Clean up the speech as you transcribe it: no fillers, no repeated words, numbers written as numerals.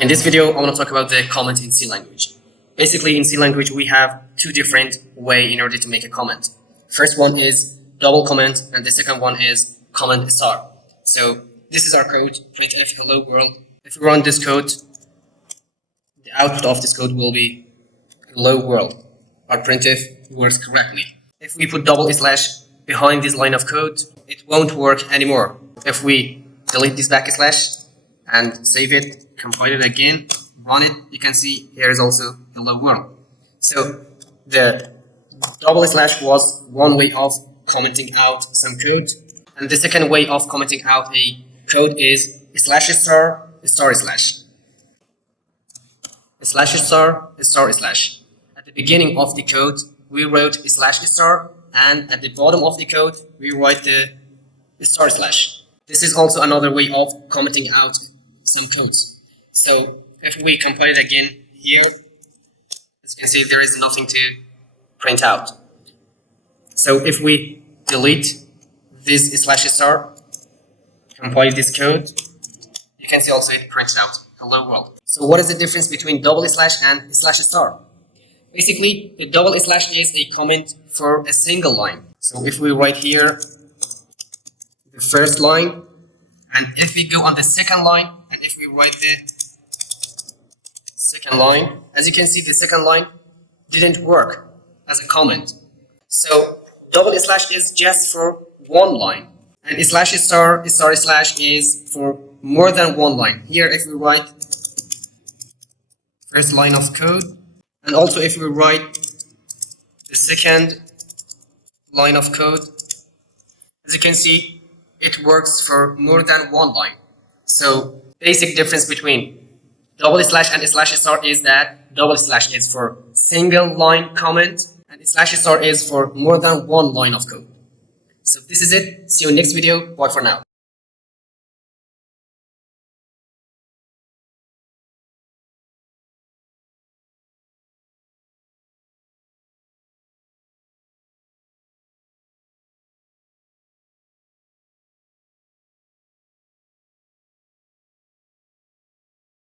In this video, I want to talk about the comment in C language. Basically, in C language, we have two different ways in order to make a comment. First one is double comment, and the second one is comment star. So this is our code, printf hello world. If we run this code, the output of this code will be hello world. Our printf works correctly. If we put double slash behind this line of code, it won't work anymore. If we delete this backslash and save it, compile it again, run it, you can see here is also hello world. So the double slash was one way of commenting out some code, and the second way of commenting out a code is slash star star slash. Slash star star slash. At the beginning of the code, we wrote slash star, and at the bottom of the code, we write the star slash. This is also another way of commenting out some codes. So if we compile it again here, as you can see, there is nothing to print out. So if we delete this slash star, compile this code, you can see also it prints out hello world. So what is the difference between double slash and slash star? Basically, the double slash is a comment for a single line. So if we write here the first line, and if we go on the second line, and if we write the second line, as you can see, the second line didn't work as a comment. So double slash is just for one line, and slash star slash is for more than one line. Here, if we write first line of code, and also if we write the second line of code, as you can see, it works for more than one line. So basic difference between double slash and slash star is that double slash is for single line comment, and slash star is for more than one line of code. So this is it. See you in next video. Bye for now.